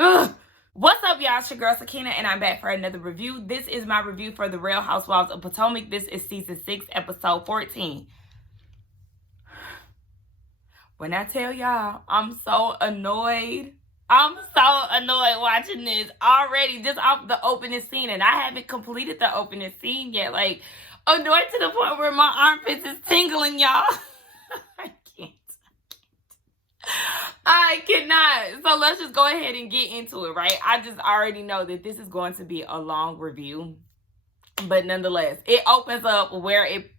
Ugh. What's up, y'all? It's your girl Sakina, and I'm back for another review. This is my review for The Real Housewives of Potomac. This is season 6, episode 14. When I tell y'all, I'm so annoyed. I'm so annoyed watching this already, just off the opening scene, and I haven't completed the opening scene yet. Like, annoyed to the point where my armpits is tingling, y'all. I cannot. So let's just go ahead and get into it, right? I just already know that this is going to be a long review. But nonetheless, it opens up where it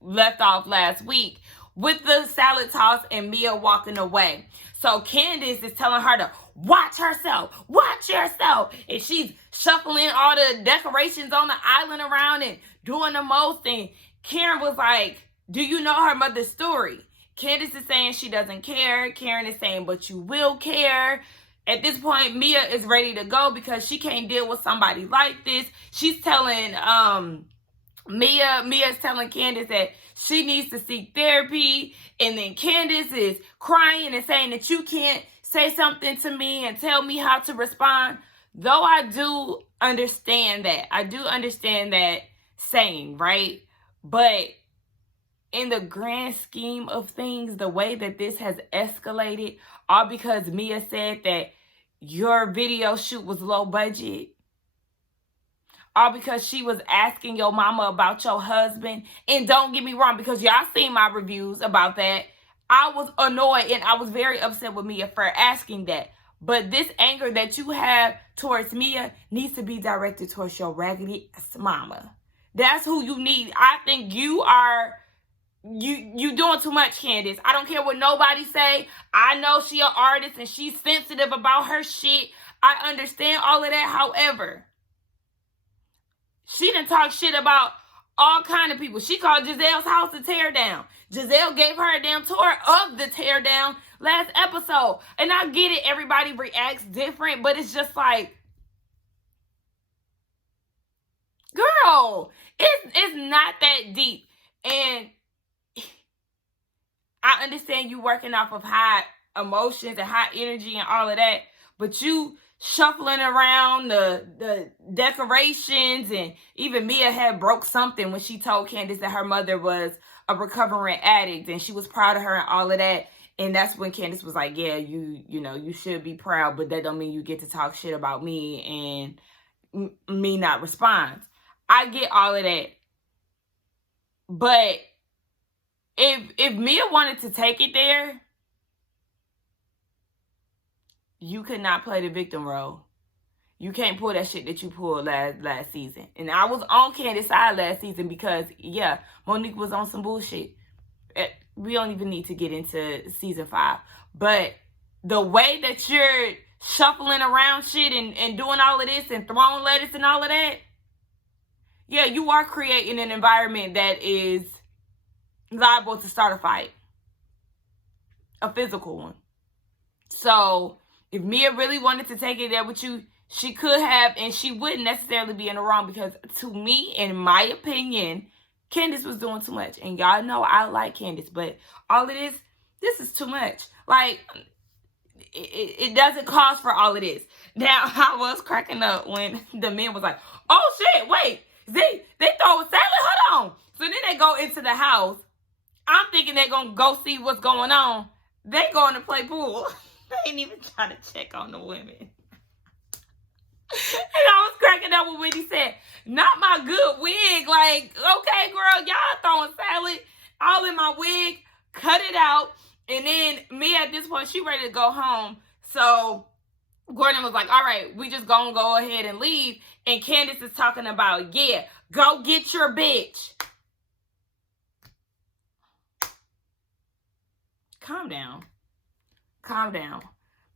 left off last week with the salad toss and Mia walking away. So Candace is telling her to watch herself, watch yourself. And she's shuffling all the decorations on the island around and doing the most. And Karen was like, do you know her mother's story? Candace is saying she doesn't care. Karen is saying, but you will care. At this point, Mia is ready to go because she can't deal with somebody like this. She's telling Mia's telling Candace that she needs to seek therapy. And then Candace is crying and saying that you can't say something to me and tell me how to respond. Though I do understand that. I do understand that saying, right? But in the grand scheme of things, the way that this has escalated, all because Mia said that your video shoot was low budget, all because she was asking your mama about your husband. And don't get me wrong, because y'all seen my reviews about that, I was annoyed and I was very upset with Mia for asking that. But this anger that you have towards Mia needs to be directed towards your raggedy ass mama. That's who you need. I think you are... You doing too much, Candace. I don't care what nobody say. I know she an artist and she's sensitive about her shit. I understand all of that. However, she done talk shit about all kind of people. She called Giselle's house a tear down. Giselle gave her a damn tour of the tear down last episode. And I get it. Everybody reacts different, but it's just like, girl, it's not that deep. And I understand you working off of high emotions and high energy and all of that, but you shuffling around the decorations, and even Mia had broke something when she told Candace that her mother was a recovering addict and she was proud of her and all of that. And that's when Candace was like, yeah, you know, you should be proud, but that don't mean you get to talk shit about me and me not respond. I get all of that. But if Mia wanted to take it there, you could not play the victim role. You can't pull that shit that you pulled last season. And I was on Candace's side last season because, yeah, Monique was on some bullshit. We don't even need to get into season 5. But the way that you're shuffling around shit and doing all of this and throwing lettuce and all of that, yeah, you are creating an environment that is liable to start a fight. A physical one. So, if Mia really wanted to take it there with you, she could have, and she wouldn't necessarily be in the wrong, because to me, in my opinion, Candace was doing too much. And y'all know I like Candace, but all of this is too much. Like, it doesn't cause for all of this. Now, I was cracking up when the men was like, oh shit, wait, they throw a salad, hold on. So then they go into the house. I'm thinking they're going to go see what's going on. They going to play pool. They ain't even trying to check on the women. And I was cracking up when Whitney said, not my good wig. Like, okay, girl, y'all throwing salad all in my wig. Cut it out. And then me at this point, she ready to go home. So Gordon was like, all right, we just going to go ahead and leave. And Candace is talking about, yeah, go get your bitch. Calm down. Calm down.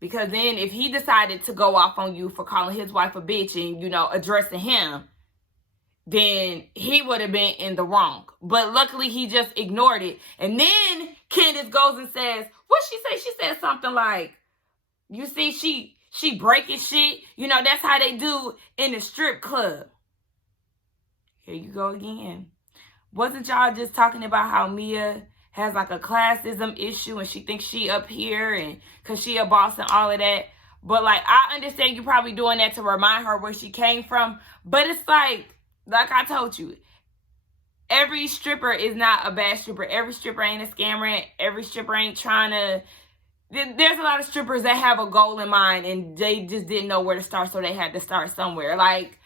Because then if he decided to go off on you for calling his wife a bitch and, you know, addressing him, then he would have been in the wrong. But luckily he just ignored it. And then Candace goes and says, what she say? She said something like, you see, she breaking shit. You know, that's how they do in the strip club. Here you go again. Wasn't y'all just talking about how Mia has like a classism issue and she thinks she up here and because she a boss and all of that? But, like, I understand you probably doing that to remind her where she came from. But it's like I told you, every stripper is not a bad stripper. Every stripper ain't a scammer. Every stripper ain't trying to... There's a lot of strippers that have a goal in mind and they just didn't know where to start, so they had to start somewhere. Like...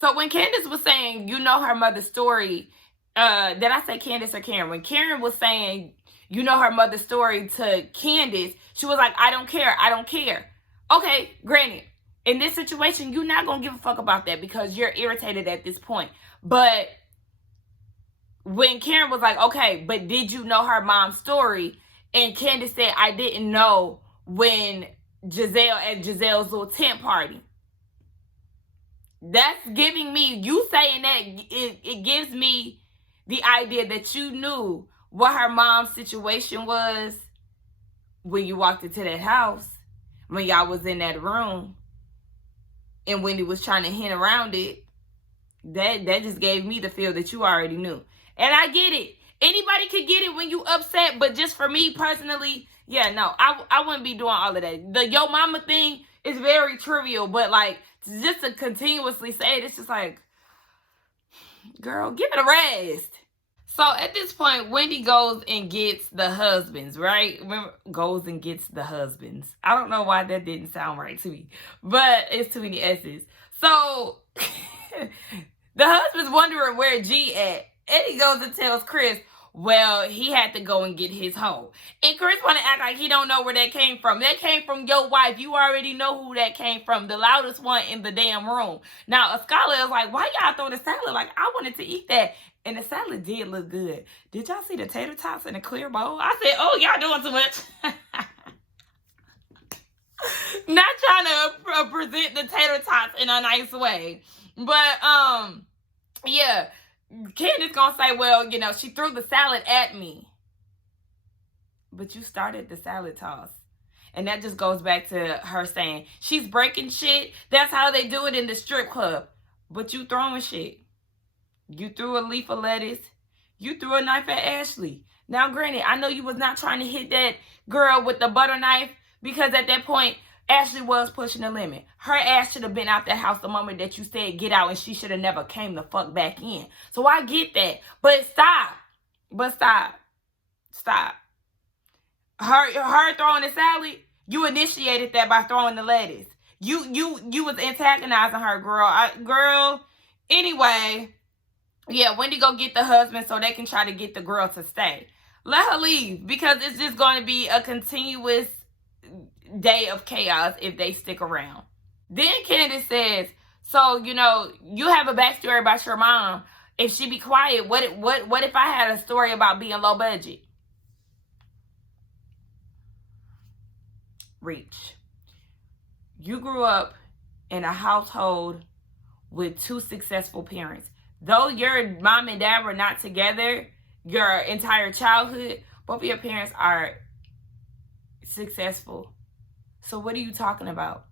So when Candace was saying, you know her mother's story, did I say Candace or Karen? When Karen was saying, you know her mother's story to Candace, she was like, I don't care. I don't care. Okay, granted, in this situation, you're not going to give a fuck about that because you're irritated at this point. But when Karen was like, okay, but did you know her mom's story? And Candace said, I didn't know when Giselle at Giselle's little tent party. That's giving me, you saying that, it gives me the idea that you knew what her mom's situation was when you walked into that house, when y'all was in that room, and when he was trying to hint around it. That just gave me the feel that you already knew. And I get it. Anybody could get it when you upset, but just for me personally, yeah, no, I wouldn't be doing all of that. The yo mama thing is very trivial, but like, just to continuously say it, it's just like, girl, give it a rest. So at this point, Wendy goes and gets the husbands, right? Remember, goes and gets the husbands. I don't know why that didn't sound right to me, but it's too many S's. So the husband's wondering where G at, and he goes and tells Chris, well, he had to go and get his hoe. And Chris want to act like he don't know where that came from. That came from your wife. You already know who that came from. The loudest one in the damn room. Now, Scarlett is like, why y'all throw the salad? Like, I wanted to eat that. And the salad did look good. Did y'all see the tater tots in a clear bowl? I said, oh, y'all doing too much. Not trying to present the tater tots in a nice way. But, yeah. Candace gonna say, well, you know, she threw the salad at me. But you started the salad toss. And that just goes back to her saying, she's breaking shit. That's how they do it in the strip club. But you throwing shit. You threw a leaf of lettuce. You threw a knife at Ashley. Now, granted, I know you was not trying to hit that girl with the butter knife, because at that point, Ashley was pushing the limit. Her ass should have been out that house the moment that you said get out, and she should have never came the fuck back in. So I get that. But stop. Stop. Her throwing the salad, you initiated that by throwing the lettuce. You was antagonizing her, girl. Anyway, yeah, Wendy go get the husband so they can try to get the girl to stay. Let her leave, because it's just going to be a continuous day of chaos if they stick around. Then Candace says, so, you know, you have a backstory about your mom. If she be quiet, what if I had a story about being low budget? Reach. You grew up in a household with two successful parents. Though your mom and dad were not together your entire childhood, both of your parents are successful. So what are you talking about?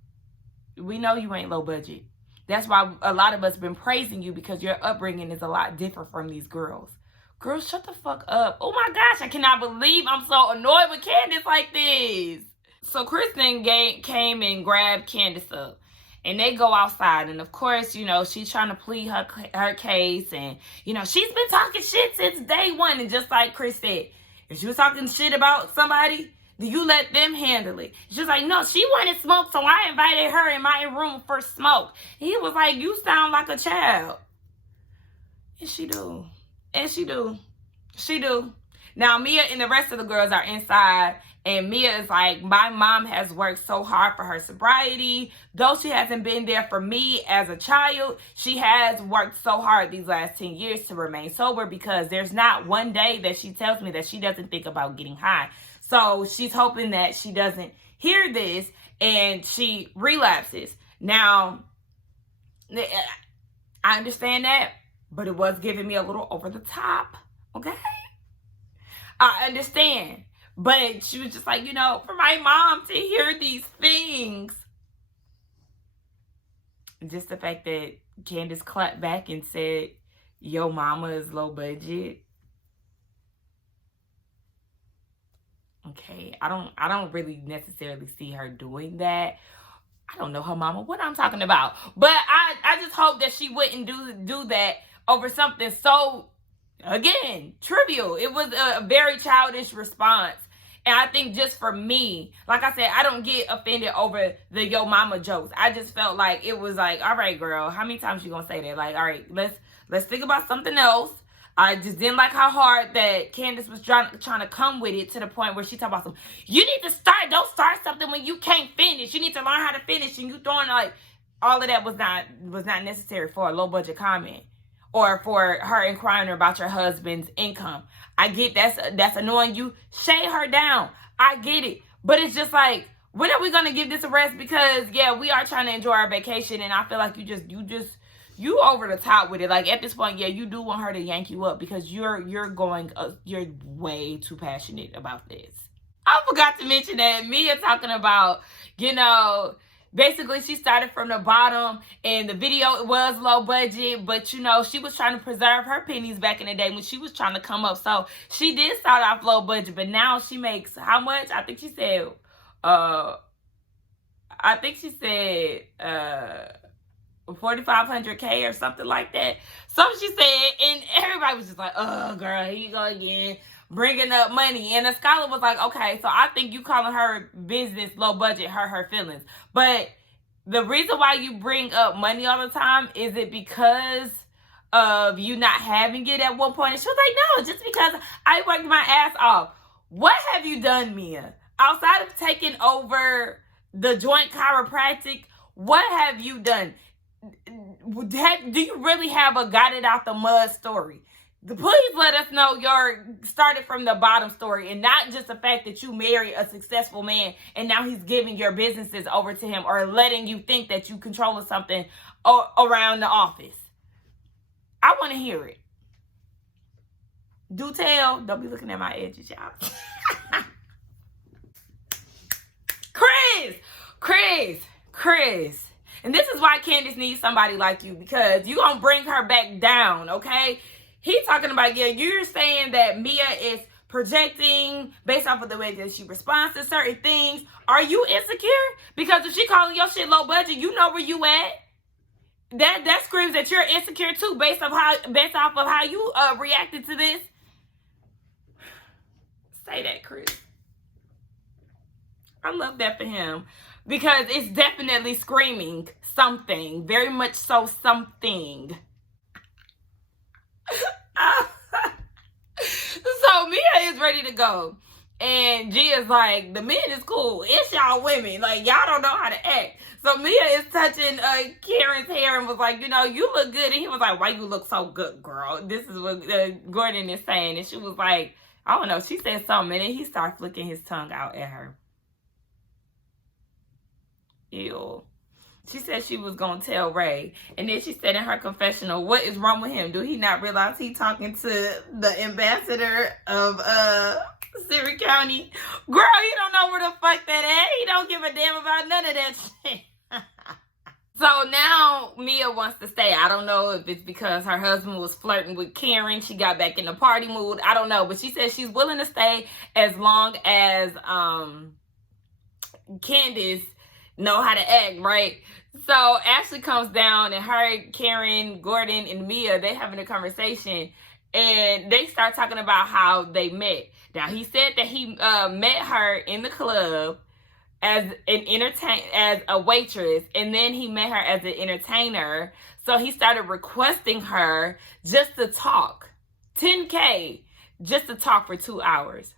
We know you ain't low budget. That's why a lot of us been praising you, because your upbringing is a lot different from these girls. Girls, shut the fuck up. Oh my gosh, I cannot believe I'm so annoyed with Candace like this. So Kristen came and grabbed Candace up. And they go outside. And of course, you know, she's trying to plead her case. And, you know, she's been talking shit since day one. And just like Chris said, if she was talking shit about somebody, do you let them handle it? She's like, no, she wanted smoke, so I invited her in my room for smoke. He was like, you sound like a child. And she do. She do. Now, Mia and the rest of the girls are inside. And Mia is like, my mom has worked so hard for her sobriety. Though she hasn't been there for me as a child, she has worked so hard these last 10 years to remain sober, because there's not one day that she tells me that she doesn't think about getting high. So she's hoping that she doesn't hear this and she relapses. Now, I understand that, but it was giving me a little over the top, okay? I understand. But she was just like, you know, for my mom to hear these things. Just the fact that Candace clapped back and said, yo mama is low budget. Okay, I don't really necessarily see her doing that. I don't know her mama, what I'm talking about. But I just hope that she wouldn't do that over something so, again, trivial. It was a very childish response. And I think just for me, like I said, I don't get offended over the yo mama jokes. I just felt like it was like, all right, girl, how many times you gonna say that? Like, all right, let's think about something else. I just didn't like how hard that Candace was trying to come with it, to the point where she talked about you need to don't start something when you can't finish. You need to learn how to finish, and you throwing like, all of that was not necessary for a low budget comment, or for her inquiring about your husband's income. I get that's annoying you. Shade her down. I get it. But it's just like, when are we gonna give this a rest? Because yeah, we are trying to enjoy our vacation, and I feel like you over the top with it. Like, at this point, yeah, you do want her to yank you up, because you're way too passionate about this. I forgot to mention that Mia talking about, basically she started from the bottom, and the video was low budget, but she was trying to preserve her pennies back in the day when she was trying to come up. So she did start off low budget, but now she makes how much? I think she said 4,500K or something like that. So she said, and everybody was just like, oh girl, here you go again, bringing up money. And the scholar was like, okay, so I think you calling her business low budget hurt her feelings. But the reason why you bring up money all the time, is it because of you not having it at one point? And she was like, no, just because I worked my ass off. What have you done, Mia? Outside of taking over the joint chiropractic, what have you done? Do you really have a got it out the mud story? Please let us know your started from the bottom story, and not just the fact that you married a successful man and now he's giving your businesses over to him, or letting you think that you controlling something around the office. I want to hear it. Do tell. Don't be looking at my edges, y'all. Chris. And this is why Candace needs somebody like you, because you're going to bring her back down, okay? He talking about, yeah, you're saying that Mia is projecting based off of the way that she responds to certain things. Are you insecure? Because if she calling your shit low budget, you know where you at. That screams that you're insecure too, based off of how you reacted to this. Say that, Chris. I love that for him, because it's definitely screaming something, very much so something. So Mia is ready to go, and G is like, the men is cool, it's y'all women, like, y'all don't know how to act. So Mia is touching Karen's hair and was like, you look good. And he was like, why you look so good, girl? This is what Gordon is saying. And she was like, I don't know, she said something, and then he started flicking his tongue out at her. Ew. She said she was going to tell Ray. And then she said in her confessional, what is wrong with him? Do he not realize he talking to the ambassador of Siri County? Girl, you don't know where the fuck that at. He don't give a damn about none of that shit. So now Mia wants to stay. I don't know if it's because her husband was flirting with Karen. She got back in the party mood. I don't know. But she says she's willing to stay as long as Candace know how to act, right? So Ashley comes down, and her, Karen, Gordon, and Mia, they having a conversation, and they start talking about how they met. Now, he said that he met her in the club as a waitress, and then he met her as an entertainer. So he started requesting her just to talk. $10K just to talk for 2 hours.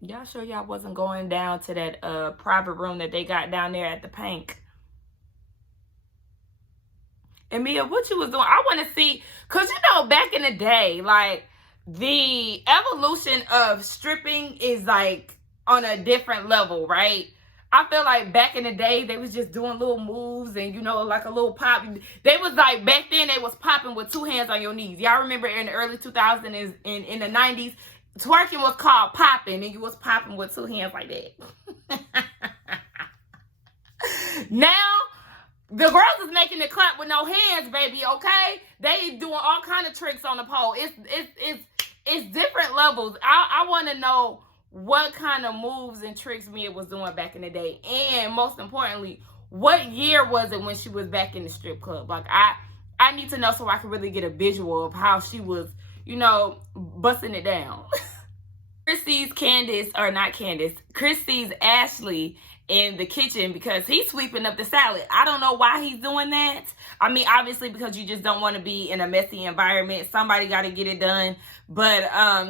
Y'all sure y'all wasn't going down to that private room that they got down there at the Pink? And Mia, what you was doing? I want to see, because back in the day, like, the evolution of stripping is like on a different level, right? I feel like back in the day, they was just doing little moves and, like a little pop. They was like, back then, they was popping with 2 hands on your knees. Y'all remember in the early 2000s, in the 90s, twerking was called popping, and you was popping with 2 hands like that. Now, the girls is making it clap with no hands, baby, okay? They doing all kind of tricks on the pole. it's different levels. I want to know what kind of moves and tricks Mia was doing back in the day, and most importantly, what year was it when she was back in the strip club? Like I need to know so I can really get a visual of how she was, you know, busting it down. Chris sees Chris sees Ashley in the kitchen because he's sweeping up the salad. I don't know why he's doing that. I mean, obviously because you just don't want to be in a messy environment. Somebody got to get it done. But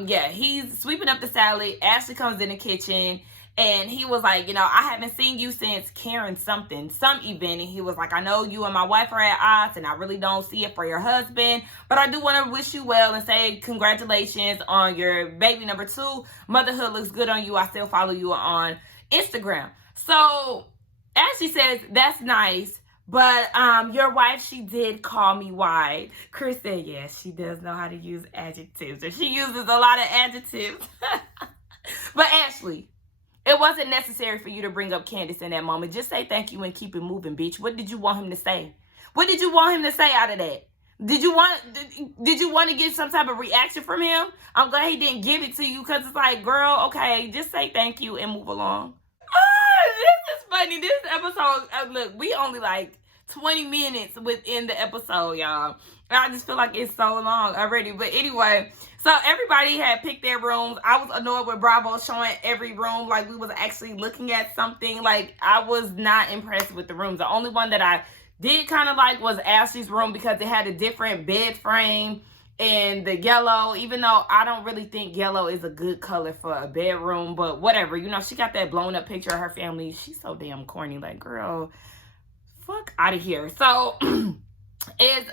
yeah, he's sweeping up the salad. Ashley comes in the kitchen and he was like, you know, I haven't seen you since Karen some event. And he was like, I know you and my wife are at odds and I really don't see it for your husband. But I do want to wish you well and say congratulations on your baby number 2. Motherhood looks good on you. I still follow you on Instagram. So Ashley says, that's nice. But your wife, she did call me wide. Chris said, yes, she does know how to use adjectives. And she uses a lot of adjectives. But Ashley, it wasn't necessary for you to bring up Candace in that moment. Just say thank you and keep it moving, bitch. What did you want him to say? What did you want him to say out of that? Did you want to get some type of reaction from him? I'm glad he didn't give it to you because it's like, girl, okay, just say thank you and move along. This is funny. This episode, look, we only like 20 minutes within the episode, y'all. I just feel like it's so long already. But anyway, so everybody had picked their rooms. I was annoyed with Bravo showing every room like we was actually looking at something. Like, I was not impressed with the rooms. The only one that I did kind of like was Ashley's room because it had a different bed frame and the yellow, even though I don't really think yellow is a good color for a bedroom, but whatever. You know, she got that blown up picture of her family. She's so damn corny. Like, girl, fuck out of here. So it's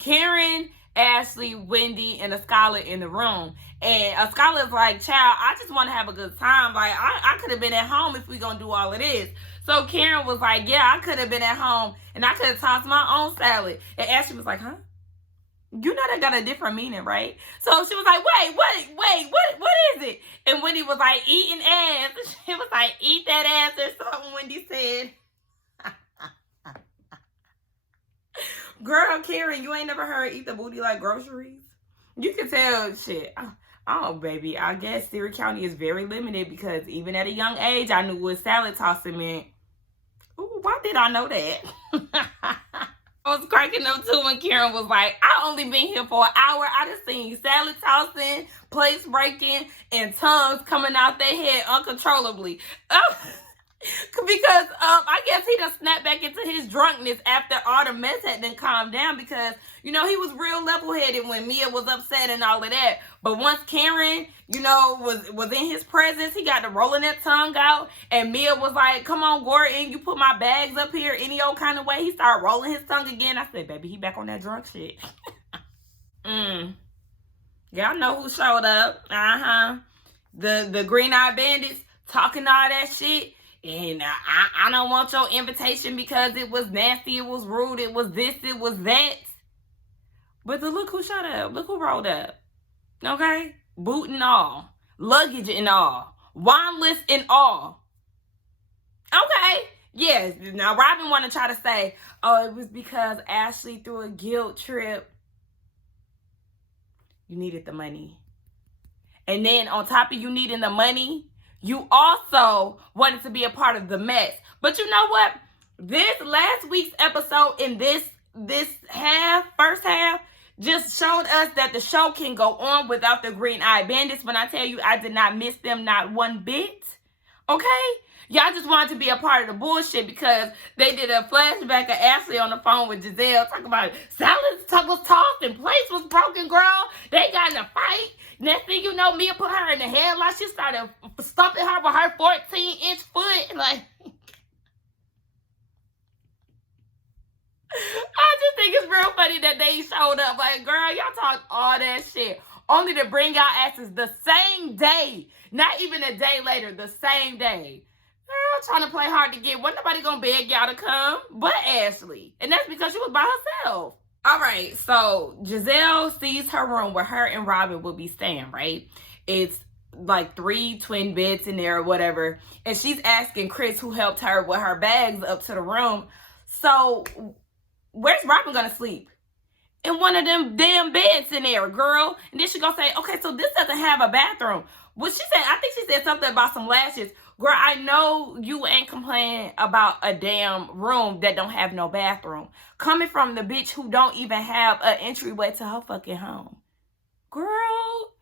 Karen, Ashley, Wendy, and Scarlett in the room. And Scarlett's like, child, I just want to have a good time. Like, I could have been at home if we gonna do all of this. So Karen was like, yeah, I could have been at home and I could have tossed my own salad. And Ashley was like, huh? You know that got a different meaning, right? So she was like, wait, what is it? And Wendy was like, eating ass. She was like, eat that ass or something, Wendy said. Girl, Karen, you ain't never heard eat the booty like groceries? You can tell shit. Oh, baby, I guess Siri County is very limited because even at a young age, I knew what salad tossing meant. Ooh, why did I know that? I was cracking up too when Karen was like, I only been here for an hour. I just seen salad tossing, plates breaking, and tongues coming out their head uncontrollably. Because I guess he done snapped back into his drunkenness after all the mess had then calmed down because, you know, he was real level-headed when Mia was upset and all of that. But once Karen, you know, was in his presence, he got to rolling that tongue out. And Mia was like, come on, Gordon, you put my bags up here any old kind of way. He started rolling his tongue again. I said, baby, he back on that drunk shit. Y'all know who showed up. The green-eyed bandits talking all that shit. And I don't want your invitation because it was nasty, it was rude, it was this, it was that. But look who showed up. Look who rolled up. Okay? Boot and all. Luggage and all. Wine list and all. Okay. Yes. Now, Robin want to try to say, oh, it was because Ashley threw a guilt trip. You needed the money. And then on top of you needing the money, you also wanted to be a part of the mess. But you know what? This last week's episode in this first half, just showed us that the show can go on without the green-eyed bandits. When I tell you I did not miss them not one bit. Okay? Y'all just wanted to be a part of the bullshit because they did a flashback of Ashley on the phone with Giselle talking about salad was tossed and plates was broken, girl. They got in a fight. Next thing you know, Mia put her in the headlock. She started stumping her with her 14-inch foot. Like, I just think it's real funny that they showed up. Like, girl, y'all talked all that shit only to bring y'all asses the same day. Not even a day later, the same day. Girl, trying to play hard to get. Wasn't nobody gonna beg y'all to come but Ashley. And that's because she was by herself. All right, so Giselle sees her room where her and Robin will be staying, right? It's like 3 twin beds in there or whatever. And she's asking Chris, who helped her with her bags up to the room, so where's Robin gonna sleep? in one of them damn beds in there, girl. And then she gonna say, okay, so this doesn't have a bathroom. Well, she said, I think she said something about some lashes. Girl, I know you ain't complaining about a damn room that don't have no bathroom. Coming from the bitch who don't even have an entryway to her fucking home. Girl,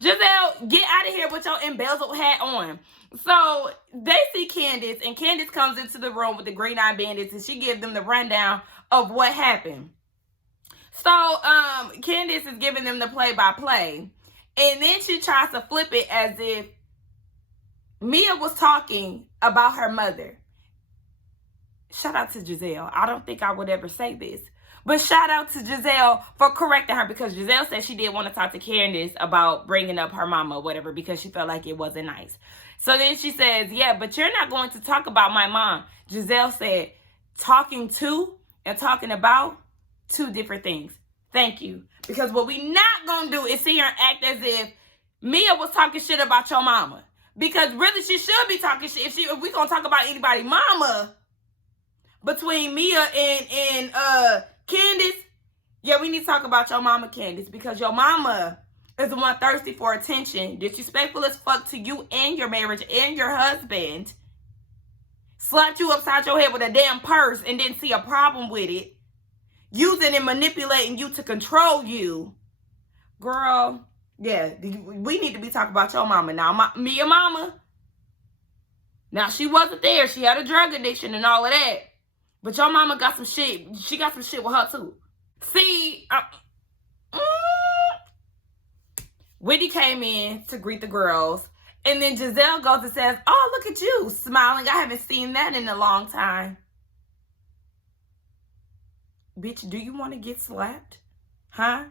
Giselle, get out of here with your embezzled hat on. So they see Candace, and Candace comes into the room with the Green Eye Bandits, and she gives them the rundown of what happened. So Candace is giving them the play-by-play, and then she tries to flip it as if Mia was talking about her mother. Shout out to Giselle. I don't think I would ever say this, but shout out to Giselle for correcting her, because Giselle said she did want to talk to Candace about bringing up her mama or whatever because she felt like it wasn't nice. So then she says, yeah, but you're not going to talk about my mom. Giselle said, talking to and talking about, two different things. Thank you. Because what we not going to do is sit here and act as if Mia was talking shit about your mama. Because really she should be talking shit. If we going to talk about anybody mama between Mia and Candace, yeah, we need to talk about your mama, Candace, because your mama is the one thirsty for attention, disrespectful as fuck to you and your marriage and your husband, slapped you upside your head with a damn purse and didn't see a problem with it, using and manipulating you to control you. Girl, yeah, we need to be talking about your mama now. Mia mama, now she wasn't there. She had a drug addiction and all of that. But your mama got some shit. She got some shit with her too. See, Wendy came in to greet the girls. And then Giselle goes and says, oh, look at you, smiling. I haven't seen that in a long time. Bitch, do you want to get slapped? Huh?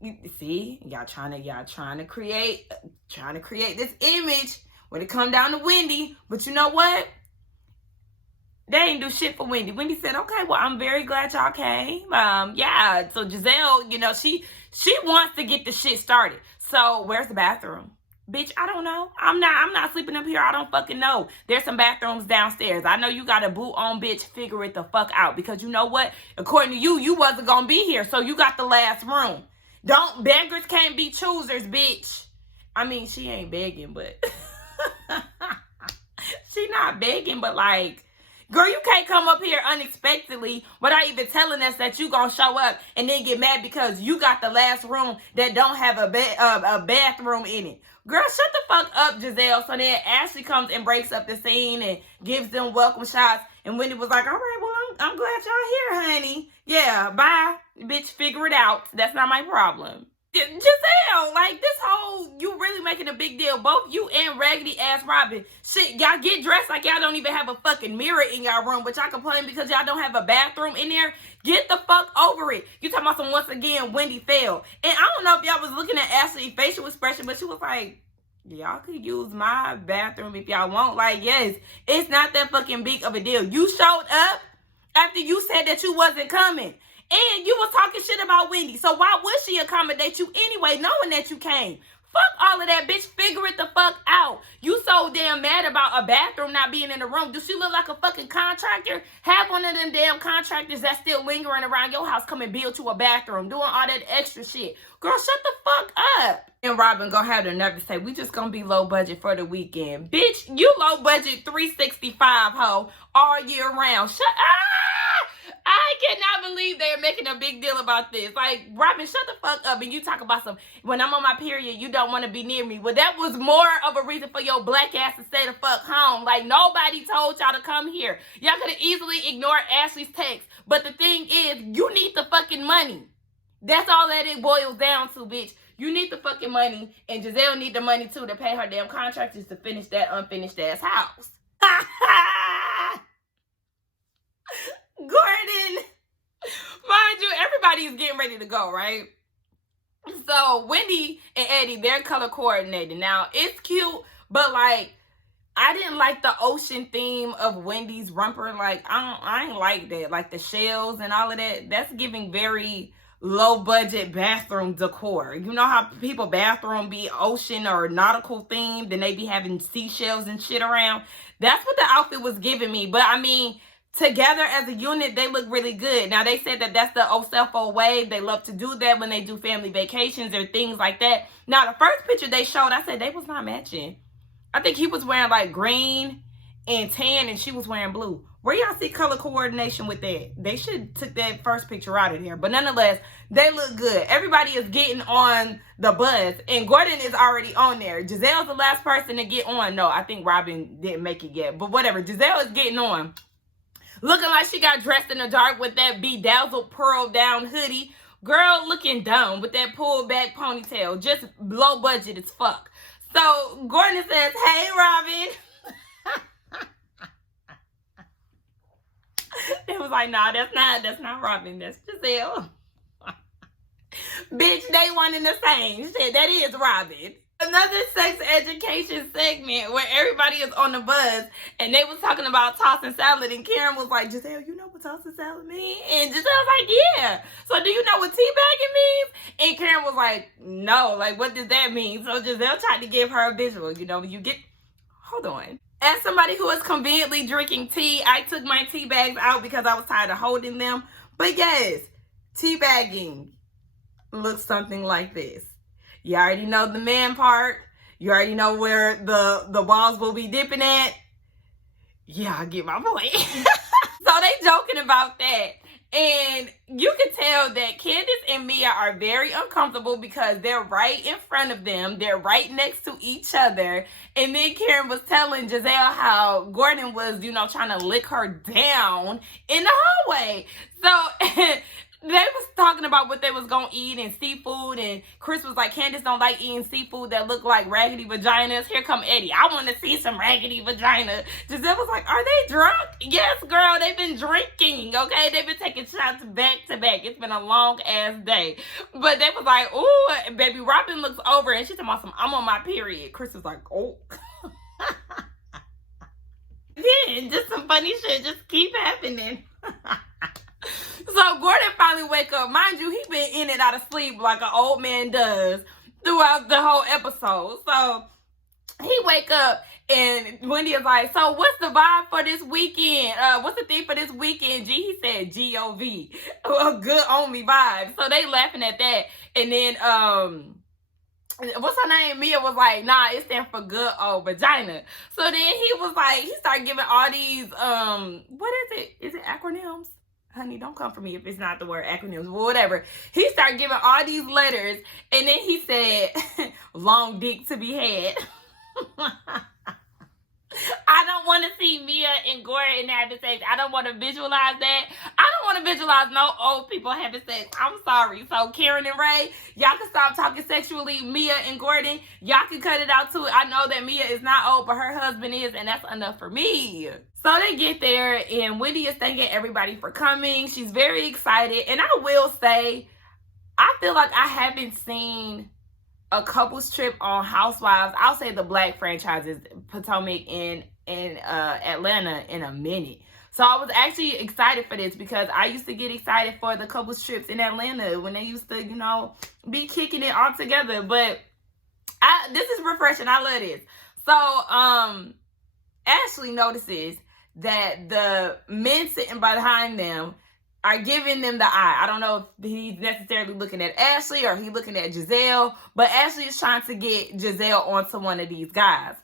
You see, y'all trying to create this image when it come down to Wendy. But you know what? They ain't do shit for Wendy. Wendy said, okay, well, I'm very glad y'all came. Yeah, so Giselle, you know, she wants to get the shit started. So where's the bathroom? Bitch, I don't know. I'm not sleeping up here. I don't fucking know. There's some bathrooms downstairs. I know you got a boot on, bitch. Figure it the fuck out. Because you know what? According to you, you wasn't gonna be here. So you got the last room. Beggars can't be choosers, bitch. I mean, she ain't begging, but she not begging, but like, girl, you can't come up here unexpectedly without even telling us that you gonna show up and then get mad because you got the last room that don't have a bathroom in it. Girl, shut the fuck up, Giselle. So then Ashley comes and breaks up the scene and gives them welcome shots. And Wendy was like, all right, well, I'm glad y'all here, honey. Yeah, bye. Bitch, figure it out. That's not my problem. Giselle, like, this whole, you really making a big deal. Both you and raggedy ass Robin. Shit, y'all get dressed like y'all don't even have a fucking mirror in y'all room, but y'all complain because y'all don't have a bathroom in there. Get the fuck over it. You talking about some once again, Wendy failed. And I don't know if y'all was looking at Ashley's facial expression, but she was like, y'all could use my bathroom if y'all want. Like, yes, it's not that fucking big of a deal. You showed up after you said that you wasn't coming. And you was talking shit about Wendy. So why would she accommodate you anyway, knowing that you came? Fuck all of that, bitch. Figure it the fuck out. You so damn mad about a bathroom not being in the room. Does she look like a fucking contractor? Have one of them damn contractors that's still lingering around your house come and build you a bathroom, doing all that extra shit. Girl, shut the fuck up. And Robin gonna have the nerve to say, we just gonna be low budget for the weekend. Bitch, you low budget 365, ho, all year round. I cannot believe they're making a big deal about this. Like, Robin, shut the fuck up. And you talk about some, when I'm on my period, you don't want to be near me. Well, that was more of a reason for your black ass to stay the fuck home. Like, nobody told y'all to come here. Y'all could have easily ignored Ashley's text. But the thing is, you need the fucking money. That's all that it boils down to, bitch. You need the fucking money. And Giselle need the money, too, to pay her damn contractors to finish that unfinished ass house. Gordon, mind you, everybody's getting ready to go, right? So Wendy and Eddie, they're color coordinated. Now, it's cute, but like, I didn't like the ocean theme of Wendy's romper. Like, I ain't like that. Like the shells and all of that. That's giving very low budget bathroom decor. You know how people bathroom be ocean or nautical themed and they be having seashells and shit around? That's what the outfit was giving me. But I mean, together as a unit, they look really good. Now, they said that that's the Osefo way. They love to do that when they do family vacations or things like that. Now, the first picture they showed, I said they was not matching. I think he was wearing like green and tan, and she was wearing blue. Where y'all see color coordination with that? They should took that first picture out of there. But nonetheless, they look good. Everybody is getting on the buzz, and Gordon is already on there. Giselle's the last person to get on. No, I think Robin didn't make it yet. But whatever, Giselle is getting on. Looking like she got dressed in the dark with that bedazzled pearl down hoodie. Girl looking dumb with that pulled back ponytail. Just low budget as fuck. So Gordon says, hey, Robin. They was like, nah, that's not Robin. That's Giselle. Bitch, they one and the same. Shit, that is Robin. Another sex education segment where everybody is on the buzz, and they was talking about tossing salad, and Karen was like, Giselle, you know what tossing salad means? And Giselle was like, yeah. So do you know what teabagging means? And Karen was like, no, like what does that mean? So Giselle tried to give her a visual. You know, hold on. As somebody who is conveniently drinking tea, I took my tea bags out because I was tired of holding them. But yes, teabagging looks something like this. You already know the man part. You already know where the balls will be dipping at. Yeah, I get my point. So they joking about that. And you can tell that Candace and Mia are very uncomfortable because they're right in front of them. They're right next to each other. And then Karen was telling Giselle how Gordon was, trying to lick her down in the hallway. So they was talking about what they was going to eat and seafood. And Chris was like, Candace don't like eating seafood that look like raggedy vaginas. Here come Eddie. I want to see some raggedy vagina. Giselle was like, are they drunk? Yes, girl. They've been drinking, okay? They've been taking shots back to back. It's been a long-ass day. But they was like, ooh, baby, Robin looks over. And she's talking about I'm on my period. Chris was like, oh. Yeah, just some funny shit. Just keep happening. So Gordon finally wake up. Mind you, he been in and out of sleep like an old man does throughout the whole episode. So he wake up and Wendy is like, so what's the vibe for this weekend? What's the theme for this weekend? He said G-O-V. A good only vibe. So they laughing at that. And then what's her name? Mia was like, nah, it stands for good old vagina. So then he was like, he started giving all these what is it? Is it acronyms? Honey, don't come for me if it's not the word acronyms, but whatever. He started giving all these letters, and then he said, long dick to be had. I don't want to see Mia and Gordon having sex. I don't want to visualize that. I don't want to visualize no old people having sex. I'm sorry. So Karen and Ray, y'all can stop talking sexually. Mia and Gordon, y'all can cut it out too. I know that Mia is not old, but her husband is, and that's enough for me. So they get there, and Wendy is thanking everybody for coming. She's very excited. And I will say, I feel like I haven't seen a couples trip on Housewives. I'll say the black franchises, Potomac and Atlanta, in a minute. So I was actually excited for this because I used to get excited for the couples trips in Atlanta when they used to, be kicking it all together. But this is refreshing. I love this. So Ashley notices that the men sitting behind them are giving them the eye. I don't know if he's necessarily looking at Ashley or he's looking at Giselle, but Ashley is trying to get Giselle onto one of these guys.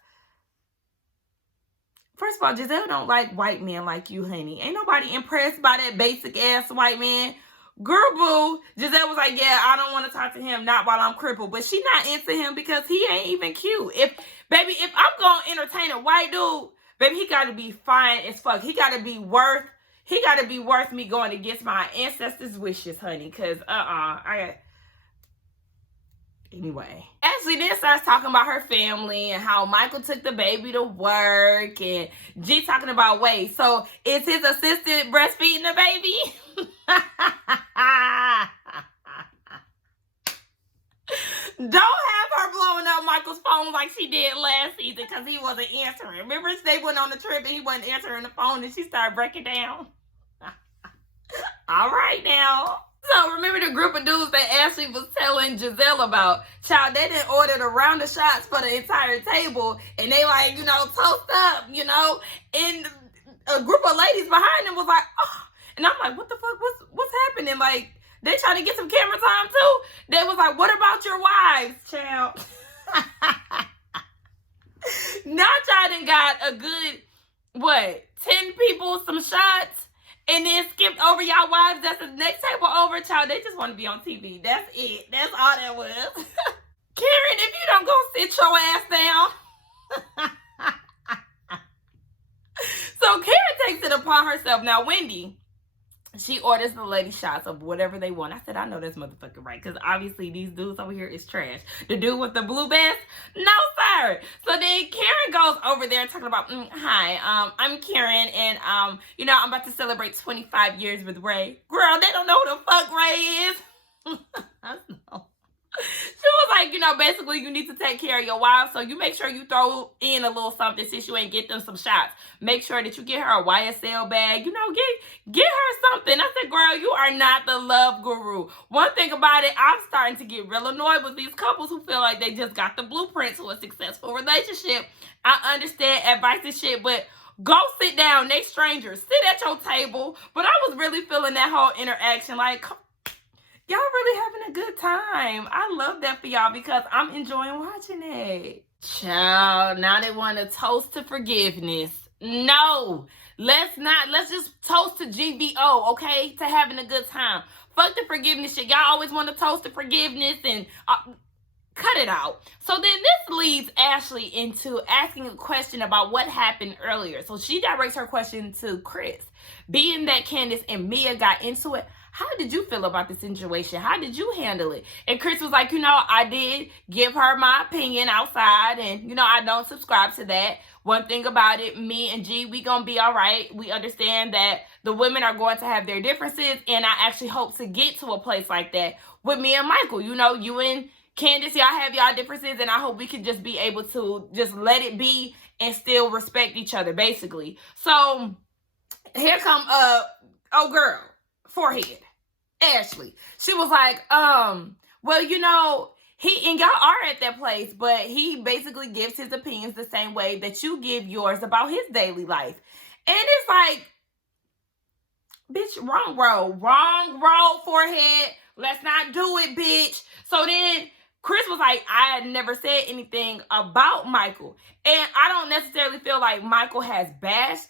First of all, Giselle don't like white men like you, honey. Ain't nobody impressed by that basic ass white man. Girl, boo. Giselle was like, yeah, I don't want to talk to him, not while I'm crippled. But she not into him because he ain't even cute. If I'm going to entertain a white dude, baby, he got to be fine as fuck. He got to be worth me going against my ancestors' wishes, honey. Because, anyway. Ashley then starts talking about her family and how Michael took the baby to work. And G talking about, wait, so is his assistant breastfeeding the baby? Don't have her blowing up Michael's phone like she did last season because he wasn't answering. Remember, they went on the trip and he wasn't answering the phone and she started breaking down. All right now. So remember the group of dudes that Ashley was telling Giselle about? Child, they didn't order the round of shots for the entire table and they toast up, and a group of ladies behind them was like, oh. And I'm like, what the fuck? What's happening? Like, they trying to get some camera time too? They was like, what about your wives, child? Now y'all done got a good, 10 people, some shots, and then skipped over y'all wives. That's the next table over, child. They just want to be on TV. That's it. That's all that was. Karen, if you don't go sit your ass down. So Karen takes it upon herself. Now, Wendy, she orders the lady shots of whatever they want. I said, I know that's motherfucking right. Because obviously these dudes over here is trash. The dude with the blue vest? No, sir. So then Karen goes over there talking about, hi, I'm Karen. And, I'm about to celebrate 25 years with Ray. Girl, they don't know who the fuck Ray is. I know. She was like, basically you need to take care of your wife, so you make sure you throw in a little something since you ain't get them some shots. Make sure that you get her a YSL bag, get her something. I said, girl, you are not the love guru. One thing about it, I'm starting to get real annoyed with these couples who feel like they just got the blueprint to a successful relationship. I understand advice and shit, but go sit down. They strangers. Sit at your table. But I was really feeling that whole interaction like, y'all really having a good time. I love that for y'all because I'm enjoying watching it. Child, now they want to toast to forgiveness. No, let's not. Let's just toast to GBO, okay? To having a good time. Fuck the forgiveness shit. Y'all always want to toast to forgiveness and cut it out. So then this leads Ashley into asking a question about what happened earlier. So she directs her question to Chris. Being that Candace and Mia got into it, how did you feel about the situation? How did you handle it? And Chris was like, I did give her my opinion outside, and, I don't subscribe to that. One thing about it, me and G, we gonna be all right. We understand that the women are going to have their differences, and I actually hope to get to a place like that with me and Michael. You and Candace, y'all have y'all differences, and I hope we can just be able to just let it be and still respect each other, basically. So here come girl, forehead, Ashley. She was like, he and y'all are at that place, but he basically gives his opinions the same way that you give yours about his daily life. And it's like, bitch, wrong road, forehead. Let's not do it, bitch. So then Chris was like, I had never said anything about Michael. And I don't necessarily feel like Michael has bashed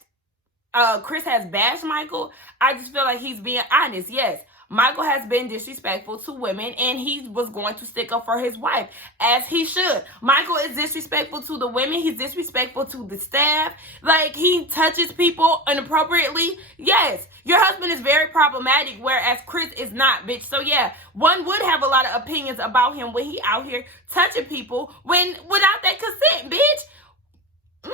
Chris has bashed Michael. I just feel like he's being honest. Yes, Michael has been disrespectful to women, and he was going to stick up for his wife, as he should. Michael is disrespectful to the women. He's disrespectful to the staff. Like, he touches people inappropriately. Yes, your husband is very problematic, whereas Chris is not, bitch. So, yeah, one would have a lot of opinions about him when he out here touching people without that consent, bitch.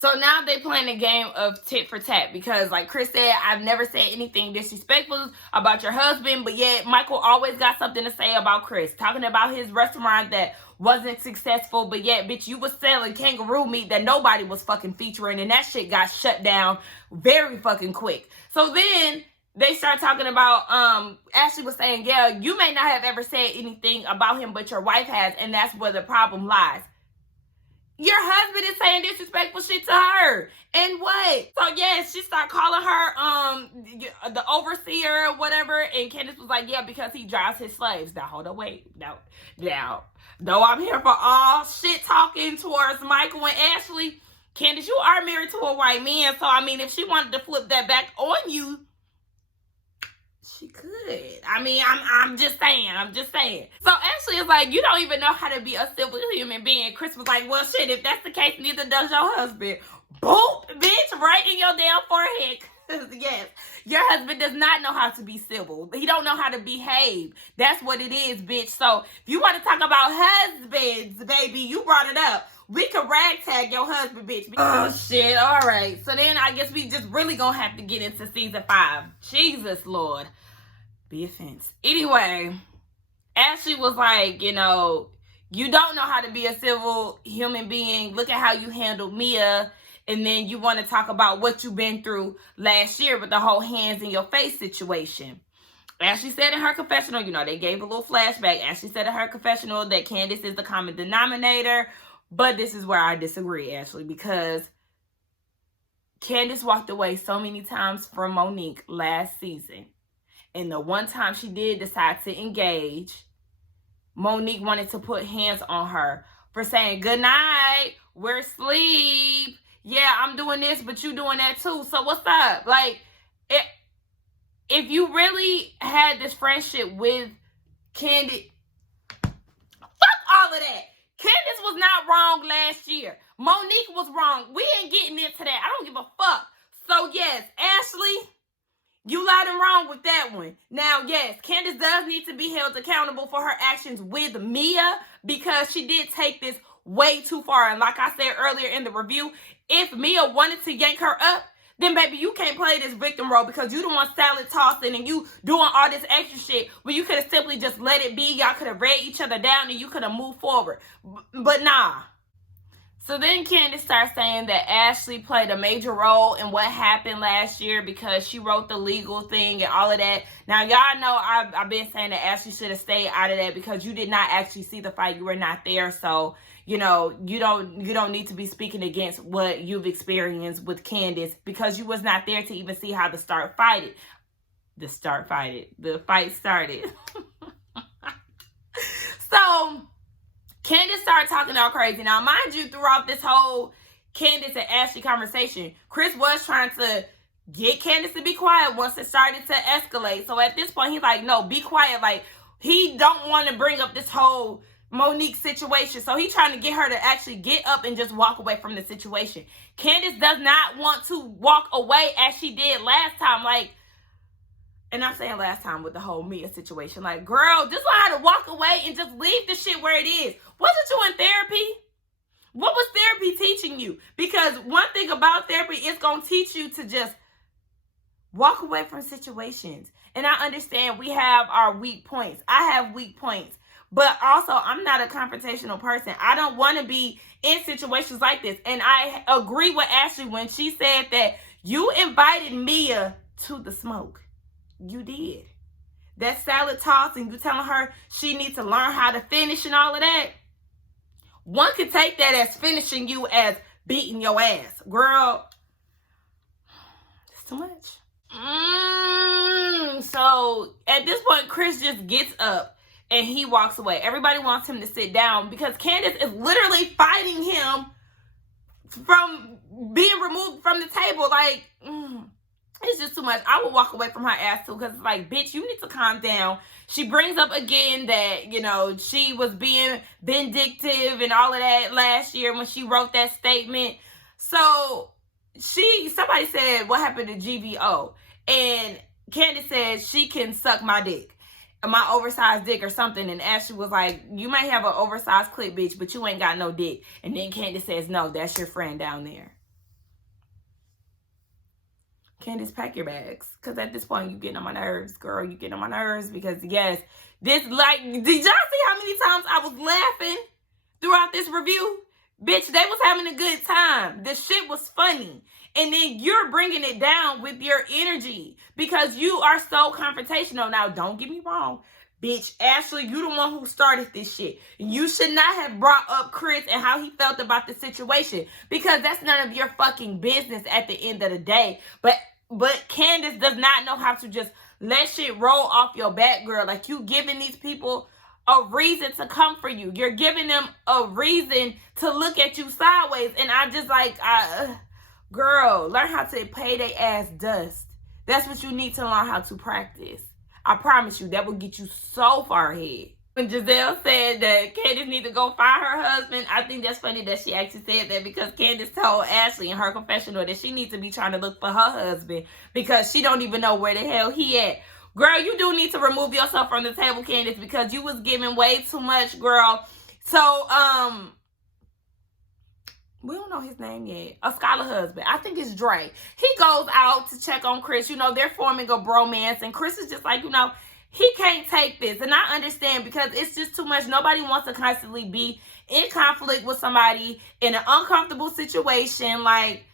So now they playing a game of tit for tat because, like Chris said, I've never said anything disrespectful about your husband, but yet Michael always got something to say about Chris, talking about his restaurant that wasn't successful, but yet, bitch, you was selling kangaroo meat that nobody was fucking featuring, and that shit got shut down very fucking quick. So then they start talking about, Ashley was saying, yeah, you may not have ever said anything about him, but your wife has, and that's where the problem lies. Your husband is saying disrespectful shit to her. And what? So, yeah, she started calling her the overseer or whatever. And Candace was like, yeah, because he drives his slaves. Now, hold on, wait. Now, though I'm here for all shit talking towards Michael and Ashley, Candace, you are married to a white man. So, I mean, if she wanted to flip that back on you, she could. I mean, I'm just saying. So Ashley is like, you don't even know how to be a civil human being. Chris was like, well, shit, if that's the case, neither does your husband. Boop, bitch, right in your damn forehead. Yes, your husband does not know how to be civil. He don't know how to behave. That's what it is, bitch. So if you want to talk about husbands, baby, you brought it up. We could ragtag your husband, bitch. Oh, shit. All right. So then I guess we just really gonna have to get into season 5. Jesus, Lord. Be offense. Anyway, Ashley was like, you don't know how to be a civil human being. Look at how you handled Mia. And then you want to talk about what you've been through last year with the whole hands in your face situation. Ashley said in her confessional, they gave a little flashback. Ashley said in her confessional that Candace is the common denominator. But this is where I disagree, Ashley, because Candace walked away so many times from Monique last season. And the one time she did decide to engage, Monique wanted to put hands on her for saying, good night, we're asleep. Yeah, I'm doing this, but you doing that too. So what's up? Like, if you really had this friendship with Candace, fuck all of that. Candace was not wrong last year. Monique was wrong. We ain't getting into that. I don't give a fuck. So yes, Ashley, you loud and wrong with that one. Now, yes, Candace does need to be held accountable for her actions with Mia because she did take this way too far. And like I said earlier in the review, if Mia wanted to yank her up, then baby, you can't play this victim role because you don't want salad tossing and you doing all this extra shit when you could have simply just let it be. Y'all could have read each other down and you could have moved forward. But nah. So then Candace starts saying that Ashley played a major role in what happened last year because she wrote the legal thing and all of that. Now, y'all know I've been saying that Ashley should have stayed out of that because you did not actually see the fight. You were not there. So, you know, you don't need to be speaking against what you've experienced with Candace because you was not there to even see how the fight started. So Candace started talking all crazy. Now, mind you, throughout this whole Candace and Ashley conversation, Chris was trying to get Candace to be quiet once it started to escalate. So at this point, he's like, no, be quiet. Like, he don't want to bring up this whole Monique situation. So he's trying to get her to actually get up and just walk away from the situation. Candace does not want to walk away as she did last time. Like, and I'm saying last time with the whole Mia situation. Like, girl, just learn how to walk away and just leave the shit where it is. Wasn't you in therapy? What was therapy teaching you? Because one thing about therapy, it's going to teach you to just walk away from situations. And I understand we have our weak points. I have weak points. But also, I'm not a confrontational person. I don't want to be in situations like this. And I agree with Ashley when she said that you invited Mia to the smoke. You did. That salad toss and you telling her she needs to learn how to finish and all of that. One could take that as finishing you as beating your ass. Girl, it's too much. So at this point, Chris just gets up and he walks away. Everybody wants him to sit down because Candace is literally fighting him from being removed from the table. Like, it's just too much. I would walk away from her ass too because it's like, bitch, you need to calm down. She brings up again that, you know, she was being vindictive and all of that last year when she wrote that statement. So somebody said, what happened to GVO? And Candace said she can suck my dick, my oversized dick or something. And Ashley was like, you might have an oversized clit, bitch, but you ain't got no dick. And then Candace says, no, that's your friend down there. Candace, pack your bags. Because at this point, you getting on my nerves, girl. You getting on my nerves because, yes, this, like, did y'all see how many times I was laughing throughout this review? Bitch, they was having a good time. The shit was funny. And then you're bringing it down with your energy because you are so confrontational. Now, don't get me wrong. Bitch, Ashley, you the one who started this shit. You should not have brought up Chris and how he felt about the situation because that's none of your fucking business at the end of the day. But Candace does not know how to just let shit roll off your back, girl. Like, you giving these people a reason to come for you. You're giving them a reason to look at you sideways. And I just like, girl, learn how to pay their ass dust. That's what you need to learn how to practice. I promise you, that will get you so far ahead. When Giselle said that Candace need to go find her husband, I think that's funny that she actually said that because Candace told Ashley in her confessional that she needs to be trying to look for her husband because she don't even know where the hell he at. Girl, you do need to remove yourself from the table, Candace, because you was giving way too much, girl. So, we don't know his name yet. A Skylar husband. I think it's Dre. He goes out to check on Chris. You know, they're forming a bromance. And Chris is just like, you know, he can't take this. And I understand because it's just too much. Nobody wants to constantly be in conflict with somebody in an uncomfortable situation. Like,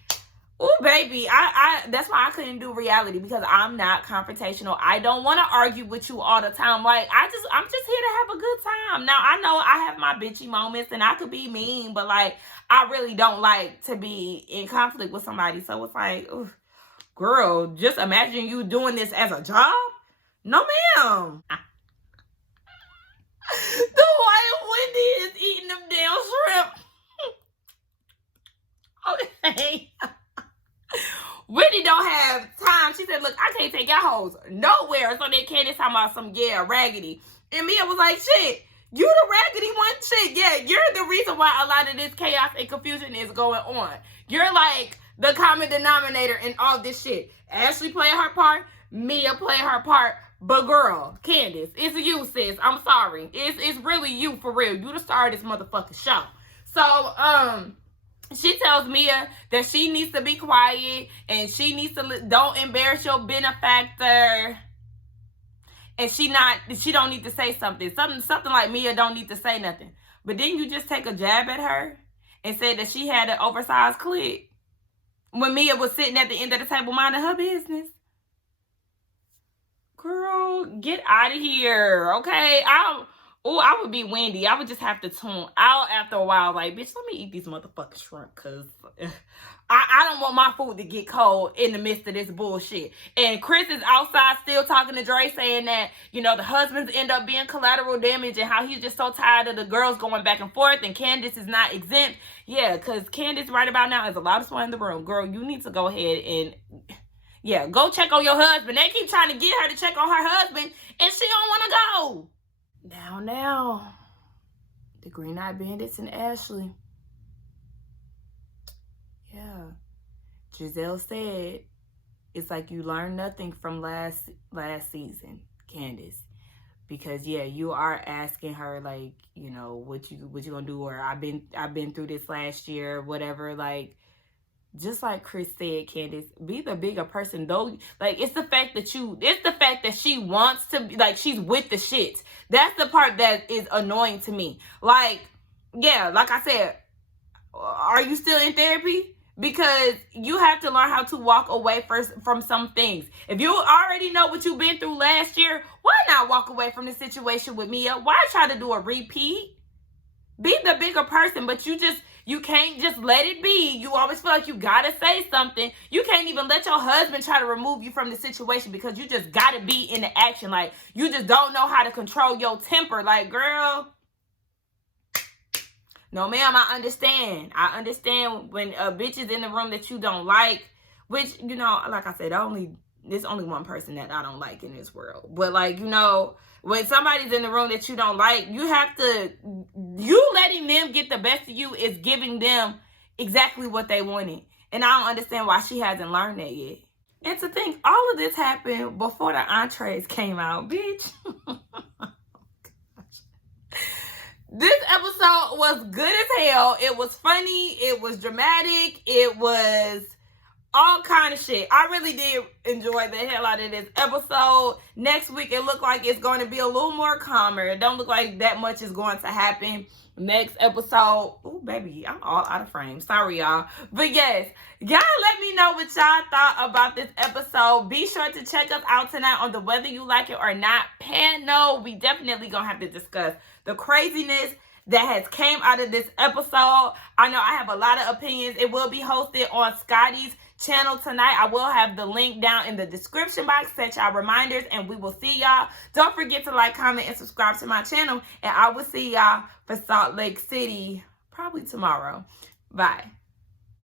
Oh, baby, I that's why I couldn't do reality, because I'm not confrontational. I don't want to argue with you all the time. Like, I'm just here to have a good time. Now, I know I have my bitchy moments and I could be mean, but like, I really don't like to be in conflict with somebody. So it's like, oof, girl, just imagine you doing this as a job. No, ma'am. The white Wendy is eating them damn shrimp. Okay. Wendy don't have time. She said, look, I can't take y'all hoes nowhere. So then Candace talking about some, yeah, raggedy. And Mia was like, shit, you the raggedy one? Shit, yeah, you're the reason why a lot of this chaos and confusion is going on. You're like the common denominator in all this shit. Ashley playing her part. Mia playing her part. But girl, Candace, it's you, sis. I'm sorry. It's really you, for real. You the star of this motherfucking show. So, she tells Mia that she needs to be quiet and she needs to don't embarrass your benefactor. And she don't need to say something like Mia don't need to say nothing. But then you just take a jab at her and say that she had an oversized clit when Mia was sitting at the end of the table minding her business. Girl, get out of here, okay? I would be Wendy. I would just have to tune out after a while. Like, bitch, let me eat these motherfucking shrimp, because I don't want my food to get cold in the midst of this bullshit. And Chris is outside still talking to Dre, saying that, you know, the husbands end up being collateral damage and how he's just so tired of the girls going back and forth, and Candace is not exempt. Yeah, because Candace right about now is the loudest one in the room. Girl, you need to go ahead and, yeah, go check on your husband. They keep trying to get her to check on her husband, and she don't want to go. Now, the Green Eyed Bandits and Ashley. Yeah. Giselle said, it's like you learned nothing from last season, Candace. Because, yeah, you are asking her, like, you know, what you gonna do, or I've been through this last year, whatever, like, just like Chris said, Candace, be the bigger person. Though, like, it's the fact that she wants to be, like, she's with the shits. That's the part that is annoying to me. Like, yeah, like I said, are you still in therapy? Because you have to learn how to walk away from some things. If you already know what you've been through last year, why not walk away from the situation with Mia? Why try to do a repeat? Be the bigger person, but you can't just let it be. You always feel like you gotta say something. You can't even let your husband try to remove you from the situation, because you just gotta be in the action. Like, you just don't know how to control your temper. Like, girl, no, ma'am, I understand. I understand when a bitch is in the room that you don't like, which, you know, like I said, there's only one person that I don't like in this world. But, like, you know, when somebody's in the room that you don't like, you letting them get the best of you is giving them exactly what they wanted. And I don't understand why she hasn't learned that yet. And to think all of this happened before the entrees came out, bitch. This episode was good as hell. It was funny. It was dramatic. It was all kind of shit. I really did enjoy the hell out of this episode. Next week, it looked like it's going to be a little more calmer. It don't look like that much is going to happen. Next episode, oh baby, I'm all out of frame. Sorry, y'all. But yes, y'all let me know what y'all thought about this episode. Be sure to check us out tonight on the Whether You Like It or Not panel. We definitely gonna have to discuss the craziness that has came out of this episode. I know I have a lot of opinions. It will be hosted on Scotty's channel tonight. I will have the link down in the description box. Set y'all reminders, and we will see y'all. Don't forget to like, comment, and subscribe to my channel, and I will see y'all for Salt Lake City probably tomorrow. Bye.